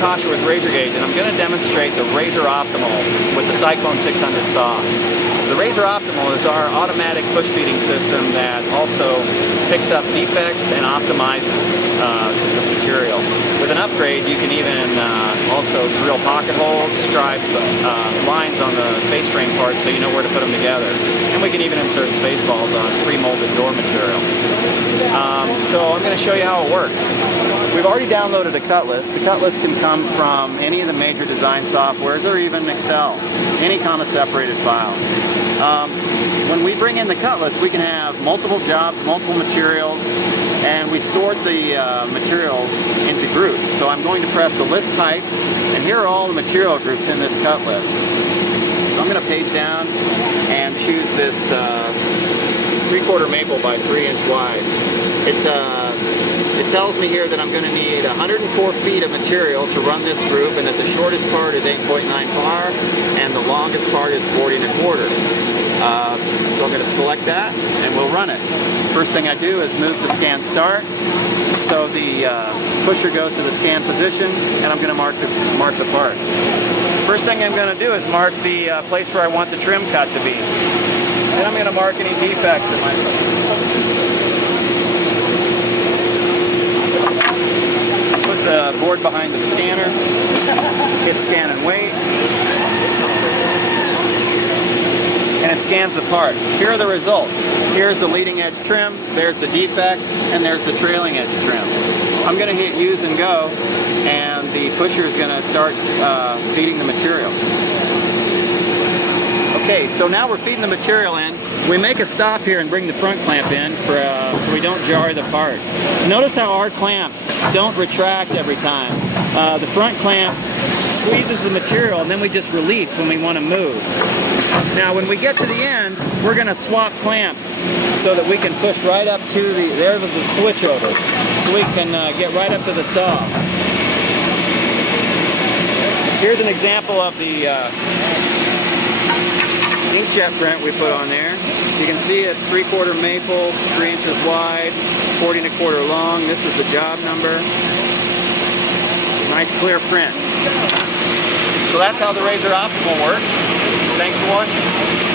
Kasha with RazorGage, and I'm going to demonstrate the RazorOptimal with the Cyclone 600 saw. The RazorOptimal is our automatic push feeding system that also picks up defects and optimizes the material. With an upgrade, you can even also drill pocket holes, stripe lines on the face frame part so you know where to put them together. And we can even insert space balls on pre-molded door material. So I'm going to show you how it works. We've already downloaded a cut list. The cut list can come from any of the major design softwares or even Excel, any kind of separated file. When we bring in the cut list, we can have multiple jobs, multiple materials, and we sort the materials into groups. So I'm going to press the list types, and here are all the material groups in this cut list. So I'm going to page down and choose this 3/4 maple by 3-inch wide. It tells me here that I'm going to need 104 feet of material to run this group, and that the shortest part is 8.9 par and the longest part is 40 1/4. So I'm going to select that and we'll run it. First thing I do is move to scan start. So the pusher goes to the scan position, and I'm going to mark the part. First thing I'm going to do is mark the place where I want the trim cut to be. Then I'm going to mark any defects in my put the board behind the scanner, hit scan and wait, and it scans the part. Here are the results. Here's the leading edge trim, there's the defect, and there's the trailing edge trim. I'm going to hit use and go, and the pusher is going to start feeding the material. Okay, so now we're feeding the material in. We make a stop here and bring the front clamp in so we don't jar the part. Notice how our clamps don't retract every time. The front clamp squeezes the material, and then we just release when we want to move. Now when we get to the end, we're going to swap clamps so that we can push right up to there's the switch over, so we can get right up to the saw. Here's an example of the inkjet print we put on there. You can see it's 3/4 maple, 3 inches wide, 40 1/4 long. This is the job number. Nice clear print. So that's how the RazorOptimal works. Thanks for watching.